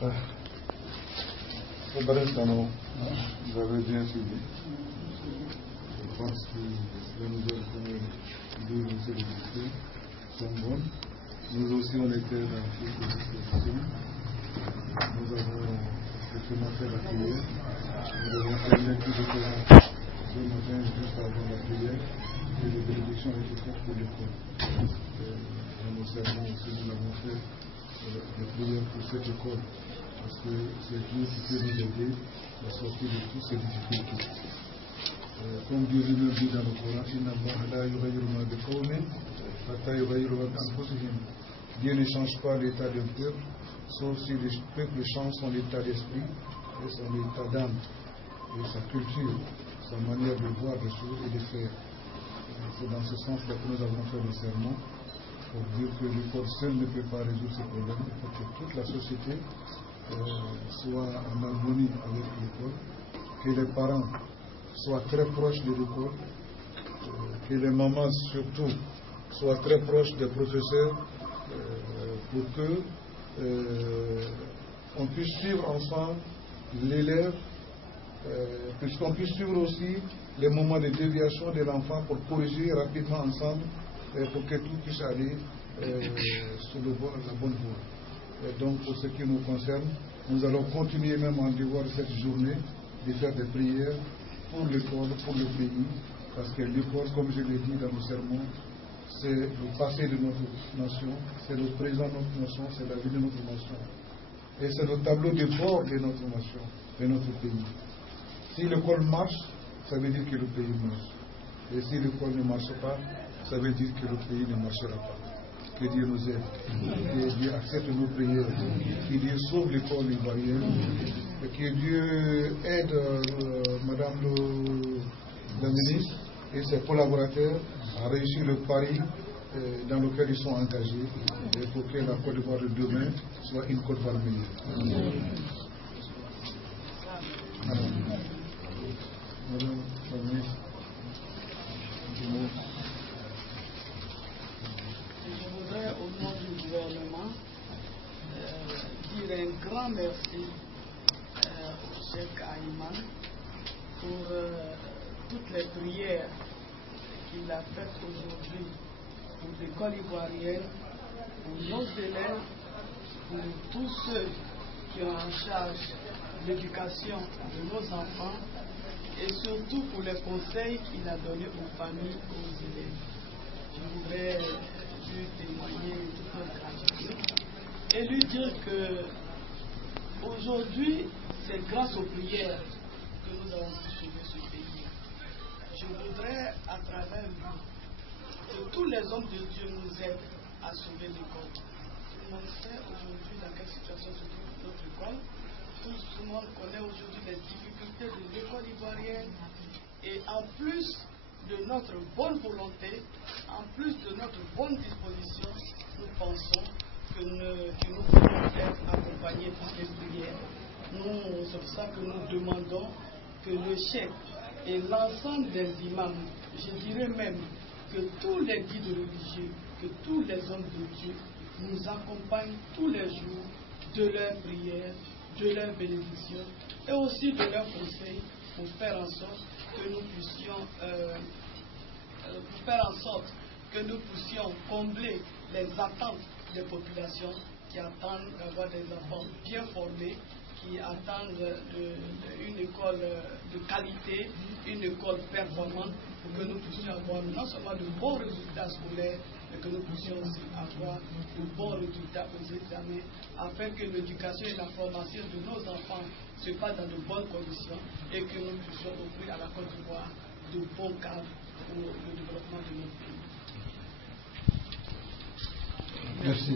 Vous avez bien suivi. Je pense que les nouvelles qu'on a vues sont bonnes. Nous aussi, on était dans cette disposition. Nous avons commencé la prière. Nous avons fait une lecture de Coran ce matin, juste avant la prière, et les bénédictions avec les frères pour l'école. Dans nos sermons aussi, nous avons fait des prières pour cette école, parce que c'est Dieu qui peut nous aider à sortir de toutes ces difficultés. Comme Dieu lui dit dans le Coran, Dieu ne change pas l'état d'un peuple, sauf si le peuple change son état d'esprit et son état d'âme, et sa culture, sa manière de voir des choses et de faire. C'est dans ce sens-là que nous avons fait le serment, pour dire que l'école seule ne peut pas résoudre ces problèmes. Il faut que toute la société soit en harmonie avec l'école, que les parents soient très proches de l'école, que les mamans surtout soient très proches des professeurs, pour que on puisse suivre ensemble l'élève, puisqu'on puisse suivre aussi les moments de déviation de l'enfant pour corriger rapidement ensemble, pour que tout puisse aller sur la bonne voie. Et donc, pour ce qui nous concerne, nous allons continuer même en devoir de cette journée de faire des prières pour l'école, pour le pays, parce que l'école, comme je l'ai dit dans nos sermons, c'est le passé de notre nation, c'est le présent de notre nation, c'est la vie de notre nation. Et c'est le tableau de bord de notre nation, de notre pays. Si l'école marche, ça veut dire que le pays marche. Et si l'école ne marche pas, ça veut dire que le pays ne marchera pas. Que Dieu nous aide, que Dieu accepte nos prières, que Dieu sauve l'école ivoirienne, et que Dieu aide Madame la ministre et ses collaborateurs à réussir le pari dans lequel ils sont engagés, et pour que la Côte d'Ivoire de demain soit une Côte d'Ivoire meilleure. Madame la ministre. Je voudrais, au nom du gouvernement, dire un grand merci au Cheikh Ayman pour toutes les prières qu'il a faites aujourd'hui pour l'école ivoirienne, pour nos élèves, pour tous ceux qui ont en charge l'éducation de nos enfants et surtout pour les conseils qu'il a donnés aux familles, aux élèves. Je voudrais lui témoigner toute notre gratitude et lui dire que aujourd'hui, c'est grâce aux prières que nous avons pu sauver ce pays. Je voudrais, à travers lui, que tous les hommes de Dieu nous aident à sauver l'école. Tout le monde sait aujourd'hui dans quelle situation se trouve notre école. Tout le monde connaît aujourd'hui les difficultés de l'école ivoirienne. Et en plus de notre bonne volonté, en plus de notre bonne disposition, nous pensons que nous pouvons être accompagnés par les prières. C'est pour ça que nous demandons que le chef et l'ensemble des imams, je dirais même que tous les guides religieux, que tous les hommes de Dieu nous accompagnent tous les jours de leurs prières, de leurs bénédictions et aussi de leurs conseils pour faire en sorte que nous puissions combler les attentes des populations qui attendent d'avoir des enfants bien formés, qui attendent une école de qualité, une école performante, pour que nous puissions avoir non seulement de bons résultats scolaires, mais que nous puissions aussi avoir de bons résultats aux examens, afin que l'éducation et la formation de nos enfants se fassent dans de bonnes conditions et que nous puissions offrir à la Côte d'Ivoire de bons cadres pour le développement de notre pays. Merci.